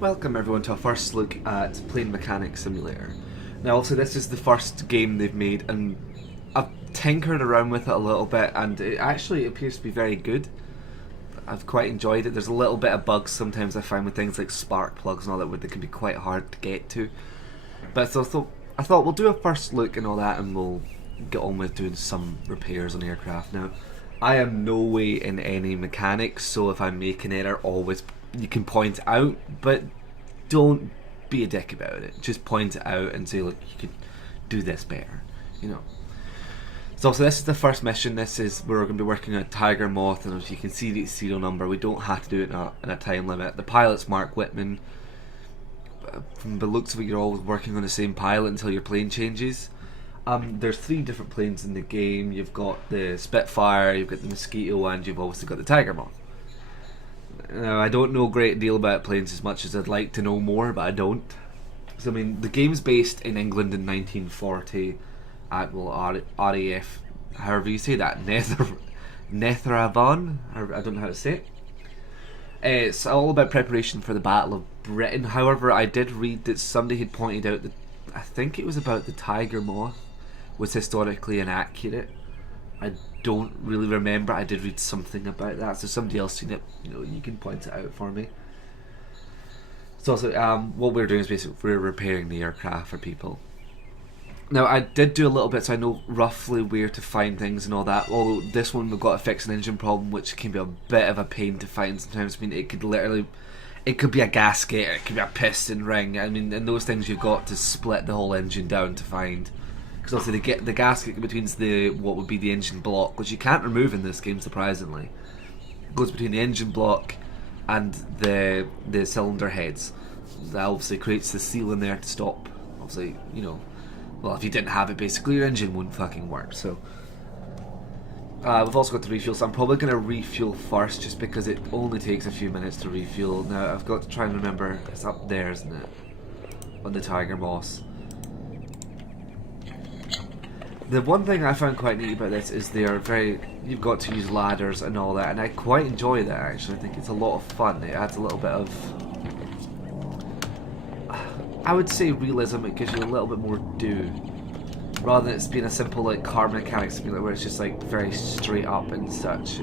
Welcome everyone to a first look at Plane Mechanic Simulator. Now also this is the first game they've made and I've tinkered around with it a little bit and it actually appears to be very good. I've quite enjoyed it. There's a little bit of bugs sometimes I find with things like spark plugs and all that where they can be quite hard to get to. But so I thought we'll do a first look and all that and we'll get on with doing some repairs on aircraft. Now I am no way in any mechanics, so if I make an error always you can point out, but don't be a dick about it. Just point it out and say, look, you could do this better, you know. So this is the first mission. We're going to be working on a Tiger Moth, and as you can see the serial number, we don't have to do it in a time limit. The pilot's Mark Whitman. From the looks of it, you're always working on the same pilot until your plane changes. There's 3 different planes in the game. You've got the Spitfire, you've got the Mosquito, and you've obviously got the Tiger Moth. Now, I don't know a great deal about planes as much as I'd like to know more, but I don't. So, I mean, the game's based in England in 1940 at, well, RAF, however you say that, Netheravon? I don't know how to say it. It's all about preparation for the Battle of Britain. However, I did read that somebody had pointed out that, I think it was about the Tiger Moth, was historically inaccurate. I don't really remember. I did read something about that, so somebody else seen it, you know, you can point it out for me. So also, what we're doing is basically we're repairing the aircraft for people. Now I did do a little bit, so I know roughly where to find things and all that. Although this one we've got to fix an engine problem, which can be a bit of a pain to find sometimes. I mean, it could be a gasket, it could be a piston ring. I mean, and those things you've got to split the whole engine down to find. Because obviously the gasket between what would be the engine block, which you can't remove in this game surprisingly, it goes between the engine block and the cylinder heads. That obviously creates the seal in there to stop. Obviously, you know, well, if you didn't have it, basically your engine wouldn't fucking work. So we've also got to refuel. So I'm probably going to refuel first, just because it only takes a few minutes to refuel. Now I've got to try and remember. It's up there, isn't it? On the Tiger Moss. The one thing I found quite neat about this is you've got to use ladders and all that, and I quite enjoy that actually. I think it's a lot of fun. It adds a little bit of, I would say, realism. It gives you a little bit more do, rather than it's being a simple like car mechanic simulator where it's just like very straight up and such.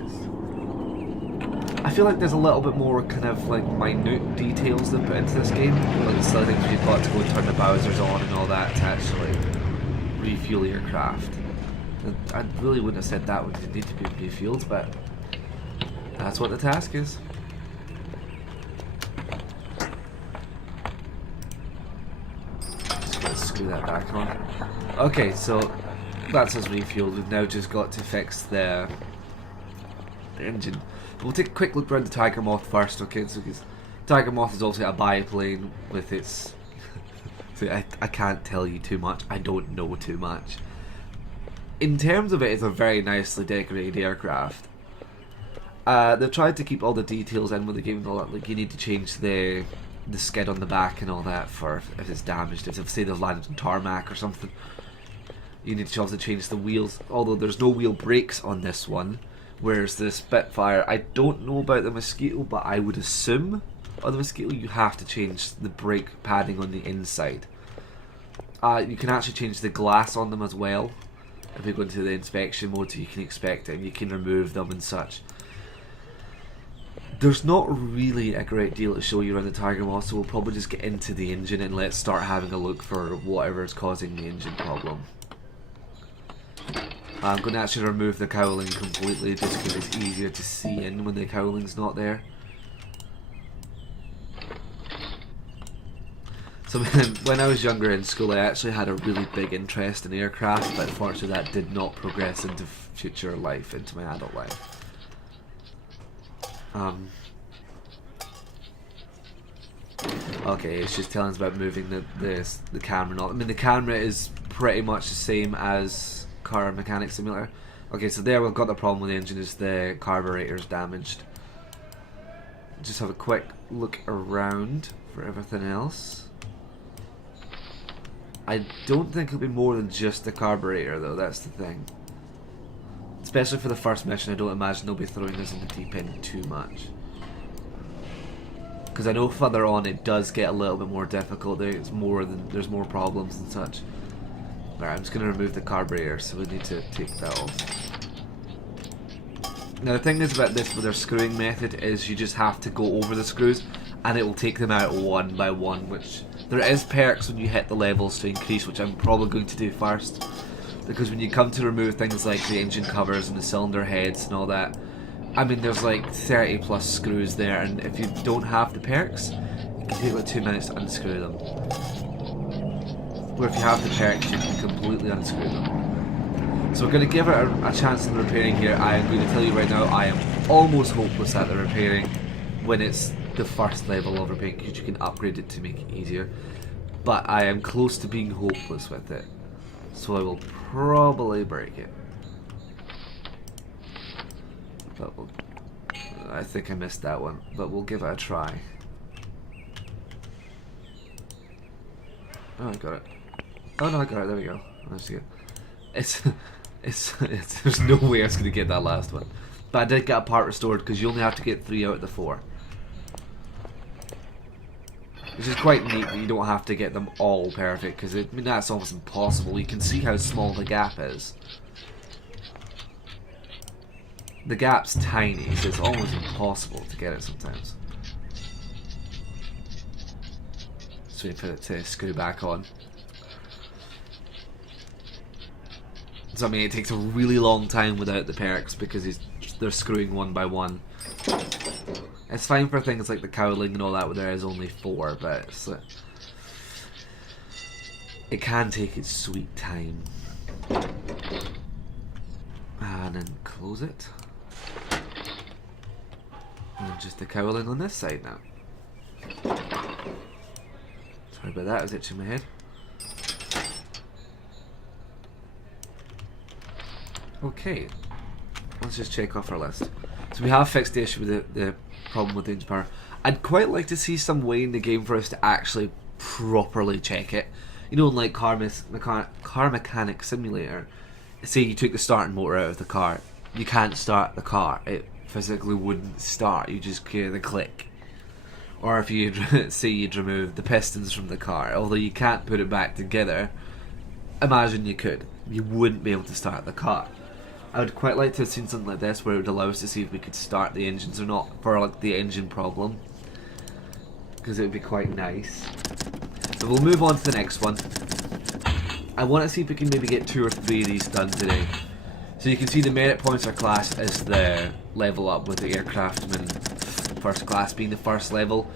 I feel like there's a little bit more kind of like minute details that put into this game, like the silly things you've got to go turn the Bowsers on and all that to actually refuel the aircraft. I really wouldn't have said that would need to be refueled, but that's what the task is. Just gotta screw that back on. Okay, so that's us refueled. We've now just got to fix the engine. But we'll take a quick look around the Tiger Moth first, okay? So because Tiger Moth is obviously a biplane with its I can't tell you too much. I don't know too much. In terms of it, it's a very nicely decorated aircraft. They've tried to keep all the details in with the game and all that. Like, you need to change the skid on the back and all that for if it's damaged. If say they've landed on tarmac or something, you need to also change the wheels. Although there's no wheel brakes on this one, whereas the Spitfire, I don't know about the Mosquito, but I would assume on the Mosquito you have to change the brake padding on the inside. You can actually change the glass on them as well. If you go into the inspection mode, so you can inspect it and you can remove them and such. There's not really a great deal to show you around the Tiger Moth, so we'll probably just get into the engine and let's start having a look for whatever is causing the engine problem. I'm going to actually remove the cowling completely just because it's easier to see in when the cowling's not there. So when I was younger in school, I actually had a really big interest in aircraft, but unfortunately that did not progress into future life, into my adult life. Okay, it's just telling us about moving the camera and all. I mean, the camera is pretty much the same as Car Mechanic Simulator. Okay, so there we've got the problem with the engine is the carburetor's damaged. Just have a quick look around for everything else. I don't think it'll be more than just the carburetor though, that's the thing. Especially for the first mission, I don't imagine they'll be throwing us in the deep end too much. because I know further on it does get a little bit more difficult. There's more problems and such. Alright, I'm just going to remove the carburetor, so we need to take that off. Now the thing is about this with their screwing method is you just have to go over the screws and it will take them out one by one, which there is perks when you hit the levels to increase, which I'm probably going to do first, because when you come to remove things like the engine covers and the cylinder heads and all that, I mean there's like 30 plus screws there, and if you don't have the perks it can take like 2 minutes to unscrew them, where if you have the perks you can completely unscrew them. So we're going to give it a chance in the repairing here. I am going to tell you right now, I am almost hopeless at the repairing when it's the first level of repairing, because you can upgrade it to make it easier. But I am close to being hopeless with it, so I will probably break it. But I think I missed that one, but we'll give it a try. Oh, I got it. Oh no, I got it. There we go. That's good. It's there's no way I was going to get that last one. But I did get a part restored, because you only have to get 3 out of the 4. Which is quite neat that you don't have to get them all perfect, because I mean that's almost impossible. You can see how small the gap is. The gap's tiny, so it's almost impossible to get it sometimes. So we put it to screw back on. So I mean it takes a really long time without the perks, because they're screwing one by one. It's fine for things like the cowling and all that where there is only 4, but it can take its sweet time. And then close it. And just the cowling on this side now. Sorry about that, I was itching my head. Okay, let's just check off our list. So we have fixed the issue with the problem with the engine power. I'd quite like to see some way in the game for us to actually properly check it. You know, in like Car Mechanic Simulator, say you took the starting motor out of the car, you can't start the car. It physically wouldn't start. You just hear the click. Or if you say you'd remove the pistons from the car, although you can't put it back together, imagine you could. You wouldn't be able to start the car. I would quite like to have seen something like this where it would allow us to see if we could start the engines or not for like the engine problem, because it would be quite nice. So we'll move on to the next one. I want to see if we can maybe get 2 or 3 of these done today. So you can see the merit points are classed as the level up, with the aircraftman first class being the first level,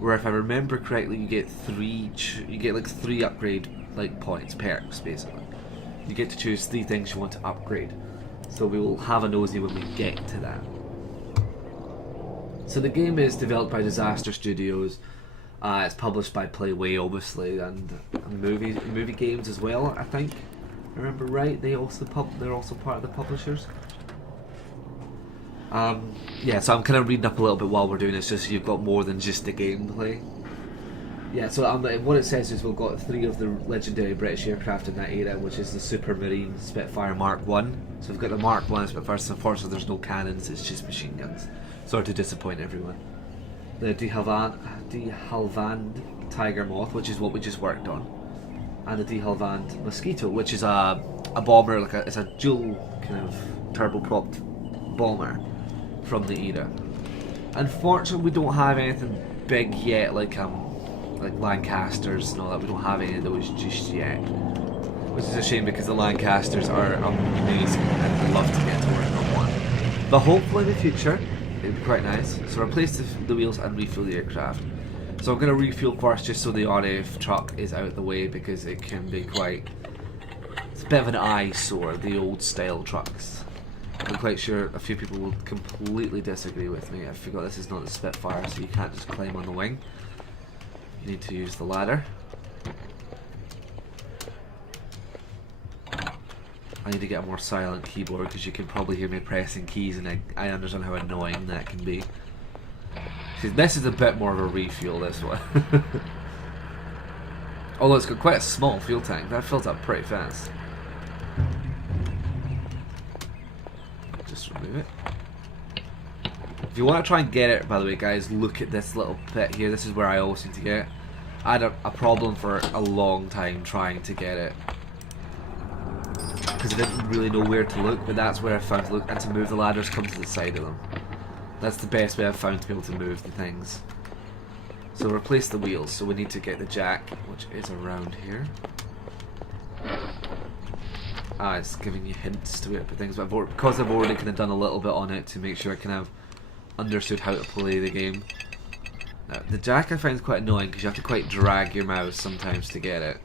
where if I remember correctly you get 3 upgrade like points, perks basically. You get to choose 3 things you want to upgrade. So we will have a nosy when we get to that. So the game is developed by Disaster Studios. It's published by Playway, obviously, and movie games as well. I think, I remember right. They're also part of the publishers. Yeah, so I'm kind of reading up a little bit while we're doing this, just so you've got more than just the gameplay. Yeah, so what it says is we've got 3 of the legendary British aircraft in that era, which is the Supermarine Spitfire Mark 1. So we've got the Mark 1 Spitfire, so unfortunately there's no cannons, it's just machine guns. Sorry to disappoint everyone. The de Havilland Tiger Moth, which is what we just worked on. And the de Havilland Mosquito, which is a bomber, it's a dual kind of turbopropped bomber from the era. Unfortunately we don't have anything big yet, like Lancasters and all that. We don't have any of those just yet, which is a shame, because the Lancasters are amazing and I'd love to get to work on one. But hopefully in the future it would be quite nice. So replace the wheels and refuel the aircraft. So I'm going to refuel first, just so the RAF truck is out of the way, because it can be it's a bit of an eyesore, the old style trucks. I'm quite sure a few people will completely disagree with me. I forgot this is not the Spitfire, so you can't just climb on the wing. You need to use the ladder. I need to get a more silent keyboard, because you can probably hear me pressing keys, and I understand how annoying that can be. See, this is a bit more of a refuel, this one. Although it's got quite a small fuel tank, that fills up pretty fast. Just remove it. If you want to try and get it, by the way, guys, look at this little bit here. This is where I always seem to get it. I had a problem for a long time trying to get it, because I didn't really know where to look, but that's where I found to look. And to move the ladders, come to the side of them. That's the best way I've found to be able to move the things. So replace the wheels, so we need to get the jack, which is around here. Ah, it's giving you hints to where to put things, but because I've already kind of done a little bit on it to make sure I kind of understood how to play the game. Now, the jack I find quite annoying because you have to quite drag your mouse sometimes to get it.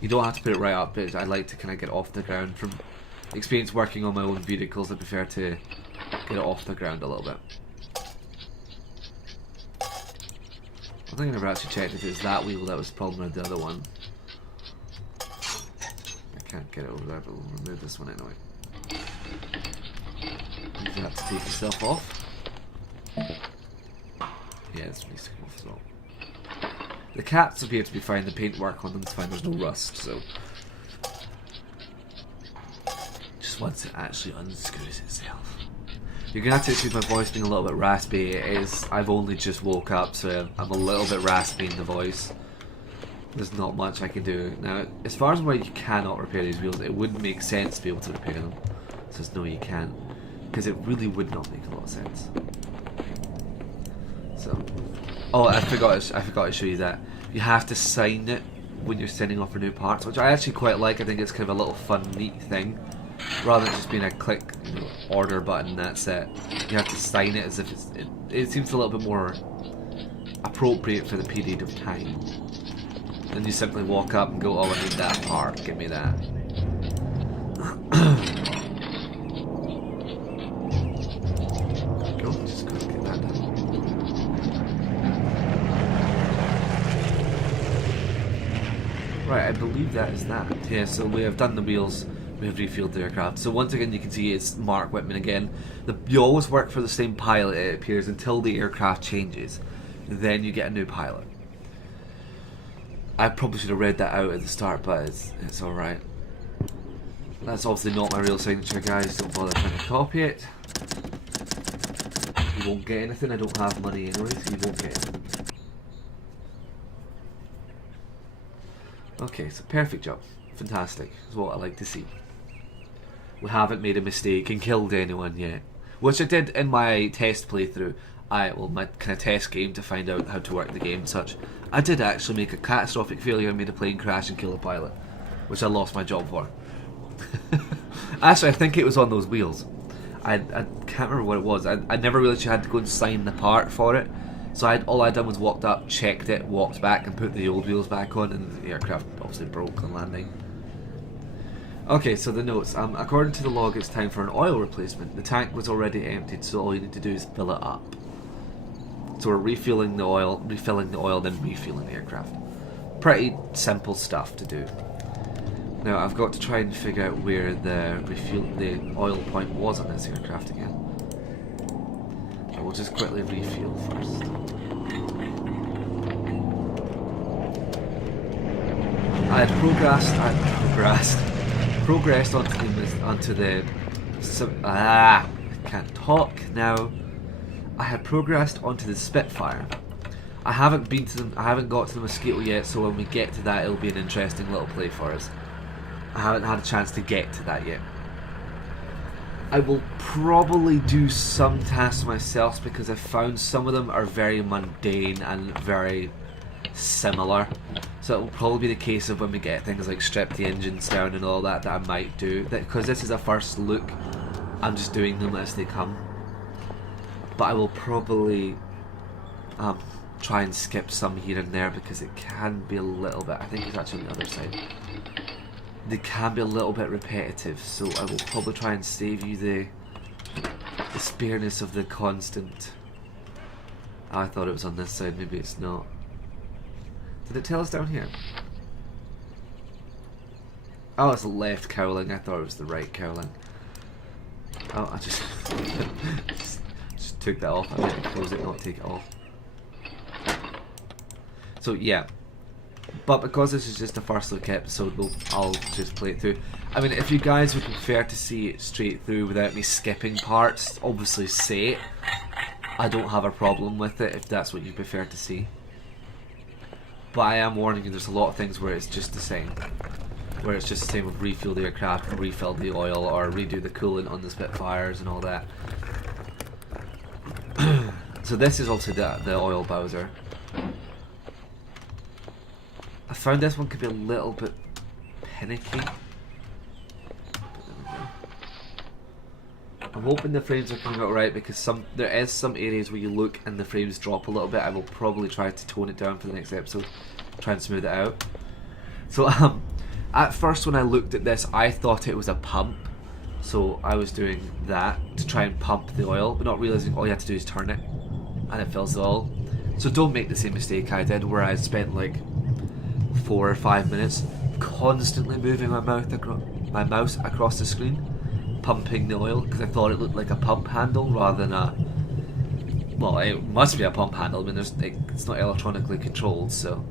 You don't have to put it right up, but I like to kind of get it off the ground. From experience working on my own vehicles, I prefer to get it off the ground a little bit. I think I never actually checked if it was that wheel that was the problem or the other one. I can't get it over there, but we'll remove this one anyway. You have to take yourself off. Yeah, this needs to come off as well. The cats appear to be fine, the paintwork on them is fine, there's no rust, so... Just once it actually unscrews itself. You're going to have to excuse my voice being a little bit raspy. It is, I've only just woke up, so I'm a little bit raspy in the voice. There's not much I can do. Now, as far as why you cannot repair these wheels, it wouldn't make sense to be able to repair them. It says no, you can't. Because it really would not make a lot of sense. So, oh, I forgot to show you that. You have to sign it when you're sending off for new parts, which I actually quite like. I think it's kind of a little fun, neat thing. Rather than just being a click, you know, order button, that's it. You have to sign it as if it seems a little bit more appropriate for the period of time. Then you simply walk up and go, oh, I need that part, give me that. Go, just go get that done. Right, I believe that is that. Yeah, so we have done the wheels. We have refueled the aircraft. So once again, you can see it's Mark Whitman again. You always work for the same pilot, it appears, until the aircraft changes. Then you get a new pilot. I probably should have read that out at the start, but it's alright. That's obviously not my real signature, guys. Don't bother trying to copy it. You won't get anything. I don't have money anyway, so you won't get anything. Okay, so perfect job. Fantastic. Is what I like to see. We haven't made a mistake and killed anyone yet, which I did in my test playthrough. My kind of test game to find out how to work the game and such. I did actually make a catastrophic failure and made a plane crash and kill a pilot, which I lost my job for. Actually, I think it was on those wheels. I can't remember what it was. I never really had to go and sign the part for it. So all I'd done was walked up, checked it, walked back, and put the old wheels back on, and the aircraft obviously broke on landing. Okay, so the notes. According to the log, it's time for an oil replacement. The tank was already emptied, so all you need to do is fill it up. So we're refilling the oil, then refueling the aircraft. Pretty simple stuff to do. Now I've got to try and figure out where the oil point was on this aircraft again. So we'll just quickly refuel first. I had progressed onto the I can't talk now. I had progressed onto the Spitfire. I haven't got to the Mosquito yet, so when we get to that, it'll be an interesting little play for us. I haven't had a chance to get to that yet. I will probably do some tasks myself because I found some of them are very mundane and very similar. So it will probably be the case of when we get things like strip the engines down and all that I might do. Because this is a first look, I'm just doing them as they come. But I will probably try and skip some here and there because it can be a little bit, I think it's actually on the other side. They can be a little bit repetitive, so I will probably try and save you the spareness of the constant. Oh, I thought it was on this side, maybe it's not. Did it tell us down here? Oh, it's the left cowling, I thought it was the right cowling. Oh, I just took that off. I meant to close it, not take it off. So yeah, but because this is just a first look episode, I'll just play it through. I mean, if you guys would prefer to see it straight through without me skipping parts, obviously say it. I don't have a problem with it if that's what you prefer to see. But I am warning you, there's a lot of things where it's just the same. Where it's just the same with refuel the aircraft, or refill the oil, or redo the coolant on the Spitfires and all that. So this is also the oil Bowser. I found this one could be a little bit panicky. I'm hoping the frames are coming out right, because there is some areas where you look and the frames drop a little bit. I will probably try to tone it down for the next episode, try and smooth it out. So at first when I looked at this, I thought it was a pump. So I was doing that to try and pump the oil, but not realising all you have to do is turn it and it fills the oil. So don't make the same mistake I did, where I spent like 4 or 5 minutes constantly moving my mouse across the screen, pumping the oil, because I thought it looked like a pump handle rather than a... Well, it must be a pump handle. I mean, it's not electronically controlled, so...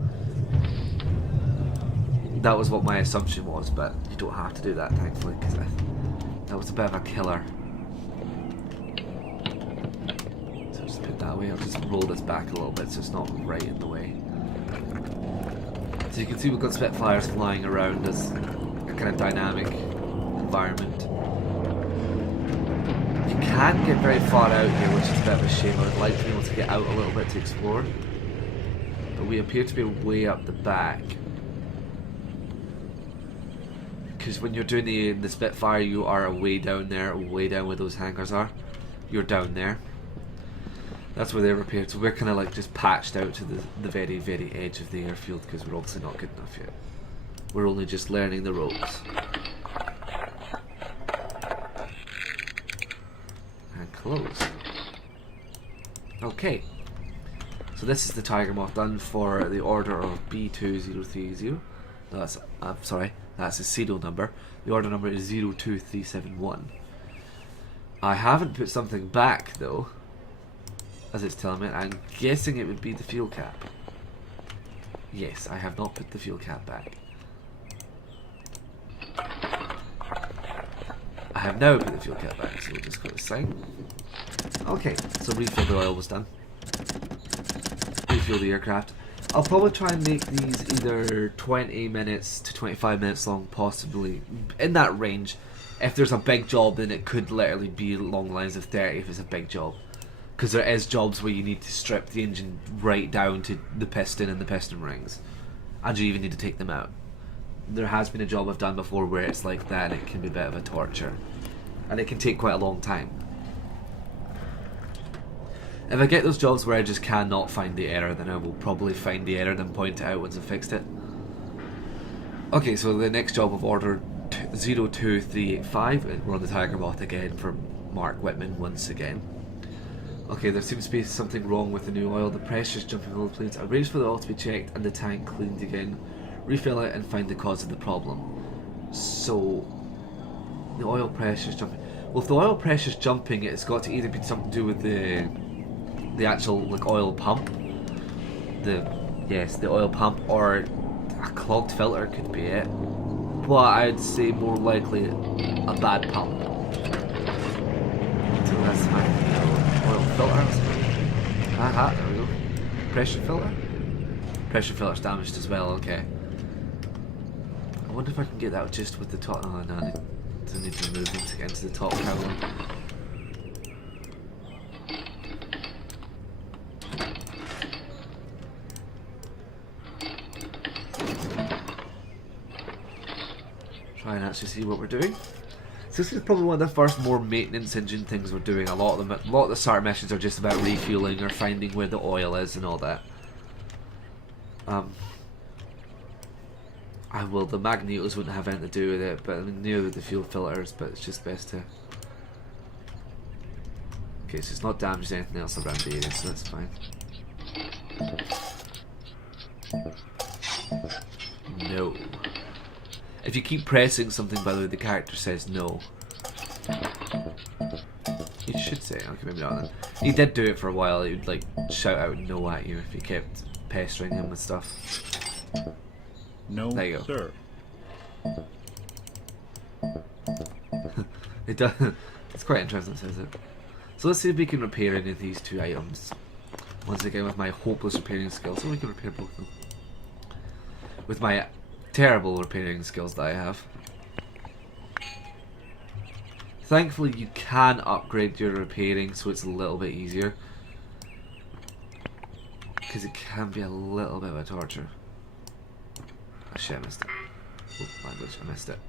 That was what my assumption was, but you don't have to do that, thankfully, because that was a bit of a killer. So I'll just put that away. I'll just roll this back a little bit so it's not right in the way. So you can see we've got Spitfires flying around as a kind of dynamic environment. You can't get very far out here, which is a bit of a shame. I would like to be able to get out a little bit to explore. But we appear to be way up the back. Because when you're doing the Spitfire, you are way down there, way down where those hangars are. You're down there. That's where they're appeared. So we're kind of like just patched out to the very, very edge of the airfield, because we're obviously not good enough yet. We're only just learning the ropes. And close. Okay. So this is the Tiger Moth done for the order of B2030. That's that's a serial number. The order number is 02371. I haven't put something back though, as it's telling me. I'm guessing it would be the fuel cap. Yes, I have not put the fuel cap back. I have now put the fuel cap back, so we'll just go to sign. Okay, so refill the oil was done. Refuel the aircraft. I'll probably try and make these either 20 minutes to 25 minutes long, possibly in that range. If there's a big job, then it could literally be along the lines of 30 if it's a big job. Because there is jobs where you need to strip the engine right down to the piston and the piston rings. And you even need to take them out. There has been a job I've done before where it's like that, and it can be a bit of a torture. And it can take quite a long time. If I get those jobs where I just cannot find the error, then I will probably find the error and then point it out once I've fixed it. Okay, so the next job of order 02385, we're on the Tiger Moth again for Mark Whitman once again. Okay, there seems to be something wrong with the new oil. The pressure's jumping all the planes. Arrange for the oil to be checked and the tank cleaned again. Refill it and find the cause of the problem. So, the oil pressure's jumping. Well, if the oil pressure's jumping, it's got to either be something to do with the actual like oil pump, the oil pump, or a clogged filter could be it. But I'd say more likely a bad pump. So that's my oil filter. There we go. Pressure filter. Pressure filter's damaged as well. Okay. I wonder if I can get that just with the top. Oh no, I need to move them to get into the top cabin. Try and actually see what we're doing. So this is probably one of the first more maintenance engine things we're doing. A lot of the start missions are just about refueling or finding where the oil is and all that. The magnetos wouldn't have anything to do with it, but I mean, neither with the fuel filters, but it's just best to... Okay, so it's not damaged anything else around the area, so that's fine. No. If you keep pressing something, by the way, the character says no. He should say, okay, maybe not then. He did do it for a while. He would like shout out no at you if you kept pestering him with stuff. No, there you go. sir. It does. It's quite interesting, says it. So let's see if we can repair any of these two items. Once again, with my hopeless repairing skills, so we can repair both of them. With my terrible repairing skills that I have. Thankfully, you can upgrade your repairing, so it's a little bit easier. Because it can be a little bit of a torture. Oh shit, I missed it. Oh, language, I missed it.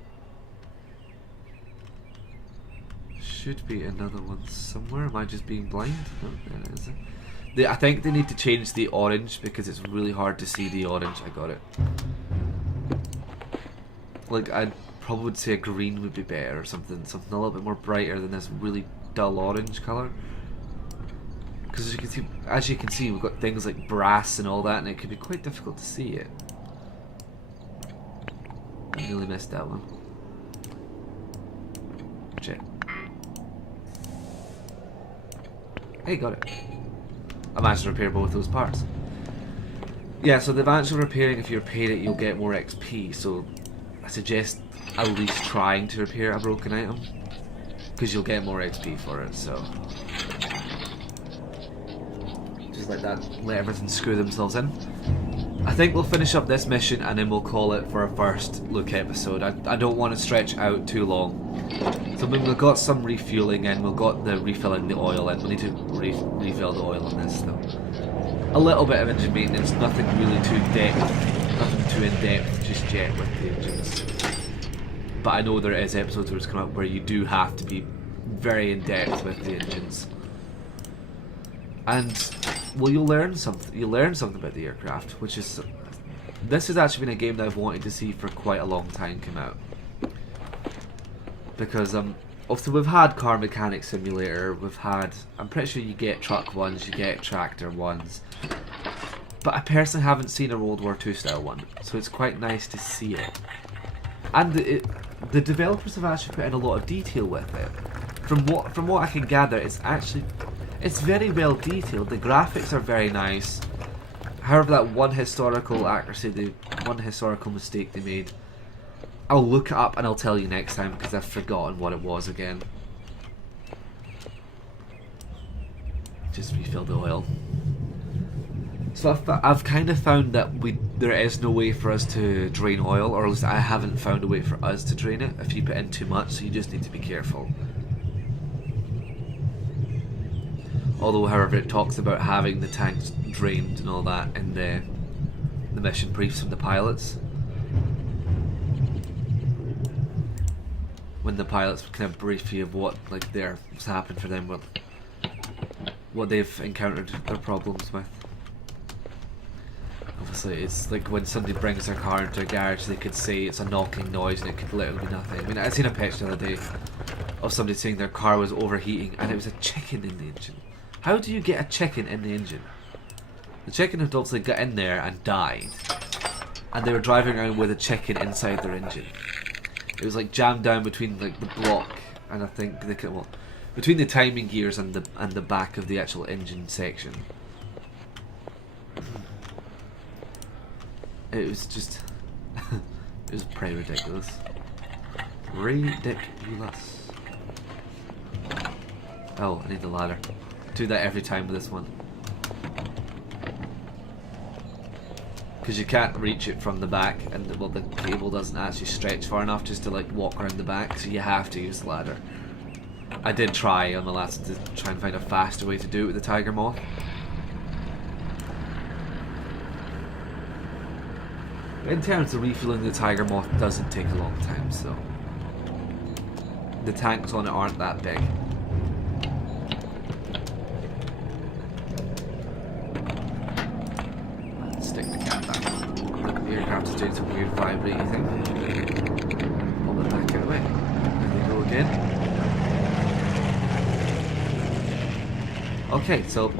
Should be another one somewhere. Am I just being blind? No, there it is. I think they need to change the orange because it's really hard to see the orange. I got it. Like, I probably would say a green would be better or something. Something a little bit more brighter than this really dull orange colour. Because as you can see, we've got things like brass and all that, and it can be quite difficult to see it. I nearly missed that one. Shit. Hey, got it. I managed to repair both those parts. Yeah, so the advantage of repairing, if you repair it, you'll get more XP. So I suggest at least trying to repair a broken item, because you'll get more XP for it. So just like that, let everything screw themselves in. I think we'll finish up this mission and then we'll call it for a first look episode. I don't want to stretch out too long. So we've got some refueling in, we've got the refilling the oil in. We need to refill the oil on this though. A little bit of engine maintenance, nothing really too in depth just yet with the engines. But I know there is episodes where it's come up where you do have to be very in depth with the engines. And well, you'll learn something about the aircraft, which is, this has actually been a game that I've wanted to see for quite a long time come out. Because obviously we've had Car Mechanic Simulator, we've had, I'm pretty sure you get truck ones, you get tractor ones, but I personally haven't seen a World War II style one, so it's quite nice to see it. And the developers have actually put in a lot of detail with it. From what I can gather, it's very well detailed. The graphics are very nice. However, that one historical accuracy, the one historical mistake they made, I'll look it up and I'll tell you next time because I've forgotten what it was again. Just refill the oil. So I've kind of found that there is no way for us to drain oil, or at least I haven't found a way for us to drain it if you put in too much, so you just need to be careful. Although, however, it talks about having the tanks drained and all that in the mission briefs from the pilots. When the pilots kind of brief you of what's happened for them, what they've encountered their problems with. Obviously, it's like when somebody brings their car into a garage, they could say it's a knocking noise and it could literally be nothing. I mean, I seen a picture the other day of somebody saying their car was overheating and it was a chicken in the engine. How do you get a chicken in the engine? The chicken had obviously got in there and died, and they were driving around with a chicken inside their engine. It was like jammed down between like the block and I think between the timing gears and the back of the actual engine section. It was just it was pretty ridiculous. Ridiculous. Oh, I need the ladder. Do that every time with this one. Because you can't reach it from the back, and the cable doesn't actually stretch far enough just to like walk around the back, so you have to use the ladder. I did try on the last to try and find a faster way to do it with the Tiger Moth. In terms of refueling the Tiger Moth, it doesn't take a long time, so the tanks on it aren't that big. Is doing some weird vibrating thing. Pull it back out of the way. There they go again. Okay, so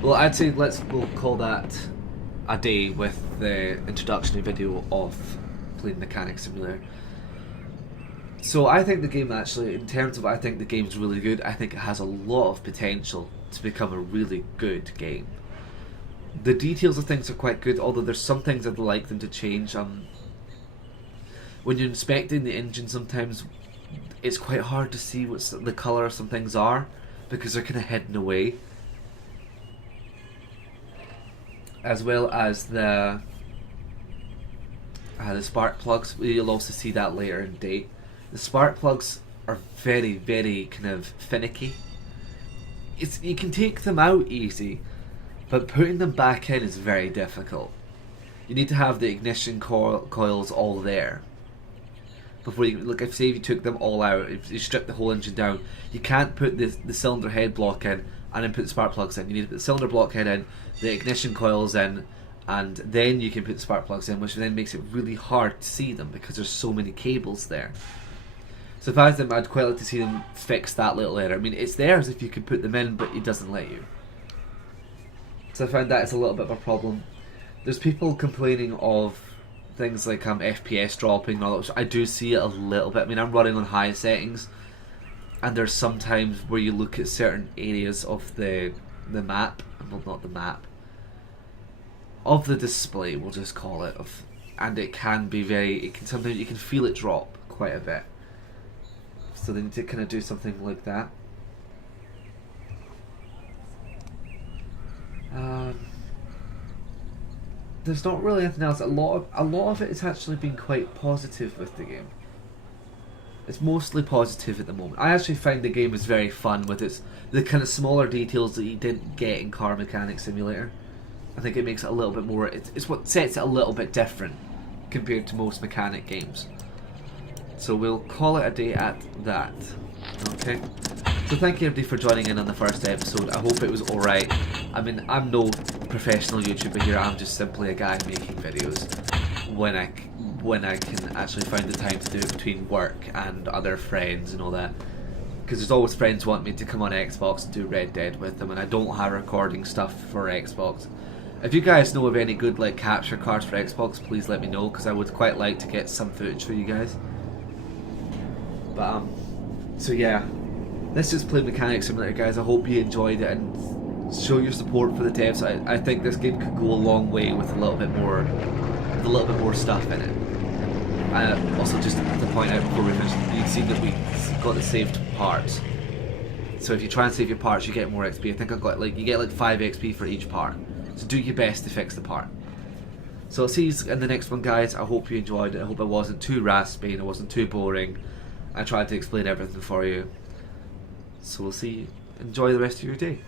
well, I'd say we'll call that a day with the introductory video of Plane Mechanic Simulator. So I think the game actually, in terms of I think the game's really good. I think it has a lot of potential to become a really good game. The details of things are quite good, although there's some things I'd like them to change. When you're inspecting the engine, sometimes it's quite hard to see what the colour of some things are because they're kind of hidden away. As well as the spark plugs, you'll also see that later in date. The spark plugs are very, very kind of finicky. You can take them out easy, but putting them back in is very difficult. You need to have the ignition coils all there before you look. If say if you took them all out, if you strip the whole engine down, you can't put the cylinder head block in and then put the spark plugs in. You need to put the cylinder block head in, the ignition coils in, and then you can put the spark plugs in, which then makes it really hard to see them because there's so many cables there. So if I was them, I'd quite like to see them fix that little error. I mean, it's there as if you could put them in, but it doesn't let you. So I found that is a little bit of a problem. There's people complaining of things like FPS dropping and all that, which I do see it a little bit. I mean, I'm running on high settings, and there's sometimes where you look at certain areas of the map, well, not the map, of the display, we'll just call it, and it can be sometimes you can feel it drop quite a bit. So they need to kind of do something like that. There's not really anything else. A lot of it has actually been quite positive with the game. It's mostly positive at the moment. I actually find the game is very fun with the kind of smaller details that you didn't get in Car Mechanic Simulator. I think it makes it a little bit more. It's what sets it a little bit different compared to most mechanic games. So we'll call it a day at that. Okay. So thank you everybody for joining in on the first episode. I hope it was alright. I mean, I'm no professional YouTuber here. I'm just simply a guy making videos when I can actually find the time to do it between work and other friends and all that. Because there's always friends want me to come on Xbox and do Red Dead with them, and I don't have recording stuff for Xbox. If you guys know of any good like capture cards for Xbox, please let me know, because I would quite like to get some footage for you guys. But so yeah, let's just play Mechanic Simulator, guys. I hope you enjoyed it and show your support for the devs. I think this game could go a long way with a little bit more stuff in it. Also, just to point out before we finish, you can see that we got the saved parts. So if you try and save your parts, you get more XP. I think I got you get like 5 XP for each part. So do your best to fix the part. So I'll see you in the next one, guys. I hope you enjoyed it. I hope it wasn't too raspy and it wasn't too boring. I tried to explain everything for you. So we'll see you. Enjoy the rest of your day.